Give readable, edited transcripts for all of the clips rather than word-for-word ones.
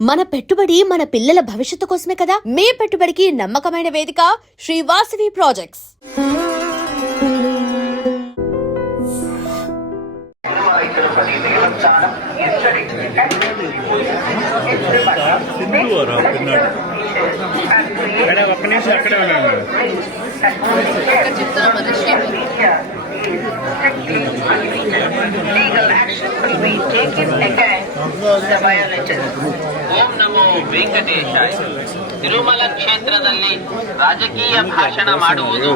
మన పెట్టుబడి మన పిల్లల భవిష్యత్తు కోసమే కదా. మీ పెట్టుబడికి నమ్మకమైన వేదిక శ్రీ వాసవి ప్రాజెక్ట్స్. ಓಂ ನಮೋ ವೆಂಕಟೇಶಾಯ. ತಿರುಮಲ ಕ್ಷೇತ್ರದಲ್ಲಿ ರಾಜಕೀಯ ಭಾಷಣ ಮಾಡುವುದು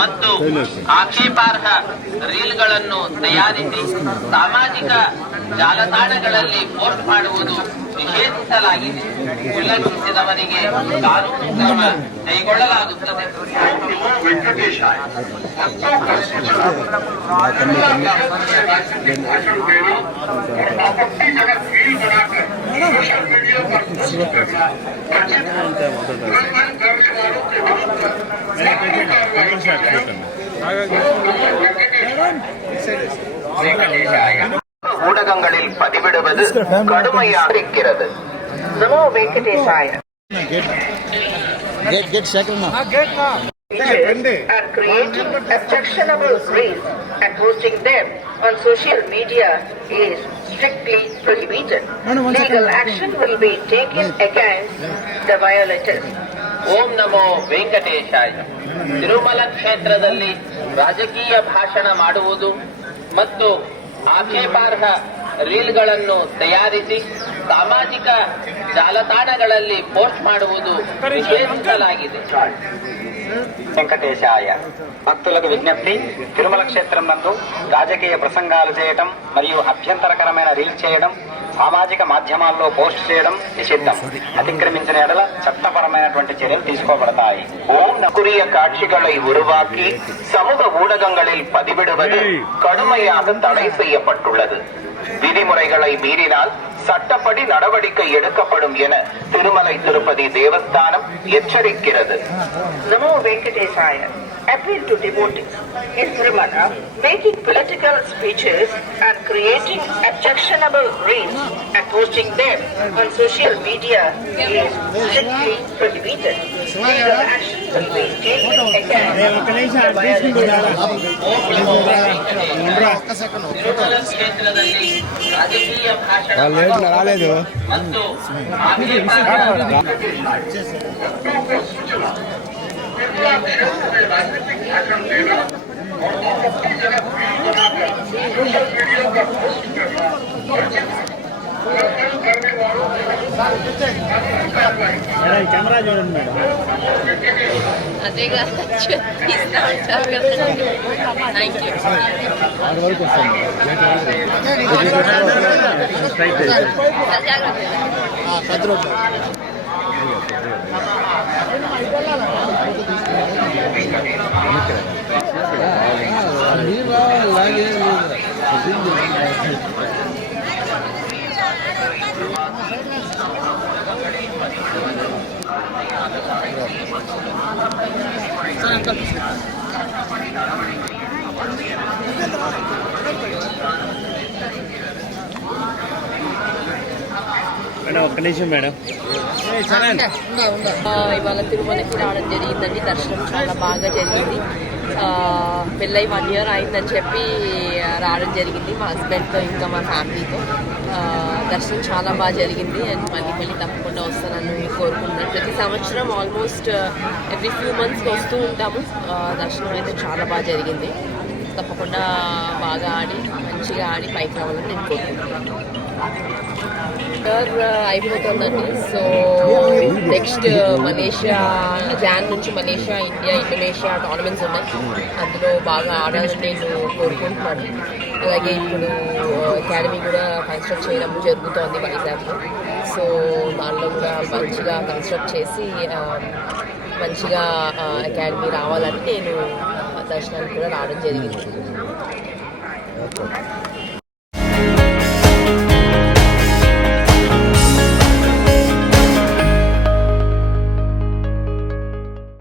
ಮತ್ತು ಆಕ್ಷೇಪಾರ್ಹ ರೀಲ್ಗಳನ್ನು ತಯಾರಿಸಿ ಸಾಮಾಜಿಕ ಜಾಲತಾಣಗಳಲ್ಲಿ ಪೋಸ್ಟ್ ಮಾಡುವುದು ನಿಷೇಧಿಸಲಾಗಿದೆ. ಉಲ್ಲಂಘಿಸಿದವರಿಗೆ ಕಾನೂನು ಕ್ರಮ ಕೈಗೊಳ್ಳಲಾಗುತ್ತದೆ. ஊடகங்களில் பதிவிடுவது கடுமையாக இருக்கிறது. நமோ வெங்கடேசாய. And creating objectionable reels and posting them on social media is strictly prohibited. Legal action will be taken against the violators. ಓಂ ನಮೋ ವೆಂಕಟೇಶಾಯ. ತಿರುಮಲ ಕ್ಷೇತ್ರದಲ್ಲಿ ರಾಜಕೀಯ ಭಾಷಣ ಮಾಡುವುದು ಮತ್ತು ಆಕ್ಷೇಪಾರ್ಹ ರೀಲ್ಗಳನ್ನು ತಯಾರಿಸಿ ಸಾಮಾಜಿಕ ಜಾಲತಾಣಗಳಲ್ಲಿ ಪೋಸ್ಟ್ ಮಾಡುವುದು ನಿಷೇಧಿಸಲಾಗಿದೆ. వెంకటేశాయ. భక్తులకు విజ్ఞప్తి, తిరుమల క్షేత్రం నందు రాజకీయ ప్రసంగాలు చేయడం మరియు అభ్యంతరకరమైన రీల్స్ చేయడం, సామాజిక మాధ్యమాల్లో పోస్ట్ చేయడం నిషిద్ధం. అతిక్రమించిన ఎడల చట్టపరమైనటువంటి చర్యలు తీసుకోబడతాయి. குறுகிய காட்சிகளை உருவாக்கி சமூக ஊடகங்களில் பதிவிடுவது கடுமையாக தடை செய்யப்பட்டுள்ளது. விதிமுறைகளை மீறினால் சட்டப்படி நடவடிக்கை எடுக்கப்படும் என திருமலை திருப்பதி தேவஸ்தானம் எச்சரிக்கிறது. நமோ வெங்கடேசாய. Appeal to devotees in Tirumala, making political speeches and creating objectionable reels and posting them on social media is strictly prohibited. Legal action will be taken against the violators. క్షేత్రದಲ್ಲಿ ರಾಜಕೀಯ ಭಾಷಣ ಮತ್ತು కెమెరా చూడండి మేడం. అదేగా తీస్తా ఉంటారు కదండి. Thank you. ఆరు వరకు వస్తాను. మేడం ఒక్క నిమిషం మేడం. ఇవాళ తిరుమలకి రావడం జరిగిందండి. దర్శనం చాలా బాగా జరిగింది. పెళ్ళై 1 year అయిందని చెప్పి రావడం జరిగింది మా హస్బెండ్తో ఇంకా మా ఫ్యామిలీతో. దర్శనం చాలా బాగా జరిగింది. అండ్ మళ్ళీ తప్పకుండా వస్తానని కోరుకుంటున్నాను. ప్రతి సంవత్సరం ఆల్మోస్ట్ ఎవ్రీ ఫ్యూ మంత్స్ వస్తూ ఉంటాము. దర్శనం అయితే చాలా బాగా జరిగింది. తప్పకుండా బాగా మంచిగా ఆడి పైకి రావాలని నేను కోరుకుంటున్నాను. అయిపోతుందండి. సో నెక్స్ట్ మలేషియా, జాన్ నుంచి మలేషియా, ఇండియా, ఇండోనేషియా టోర్నమెంట్స్ ఉన్నాయి. అందులో బాగా ఆడాలని నేను కోరుకుంటున్నాను. అలాగే ఇప్పుడు అకాడమీ కూడా కన్స్ట్రక్ట్ చేయడం జరుగుతోంది వైజాగ్లో. సో దానిలో కూడా మంచిగా కన్స్ట్రక్ట్ చేసి మంచిగా అకాడమీ రావాలని నేను దర్శనానికి కూడా రావడం జరిగింది.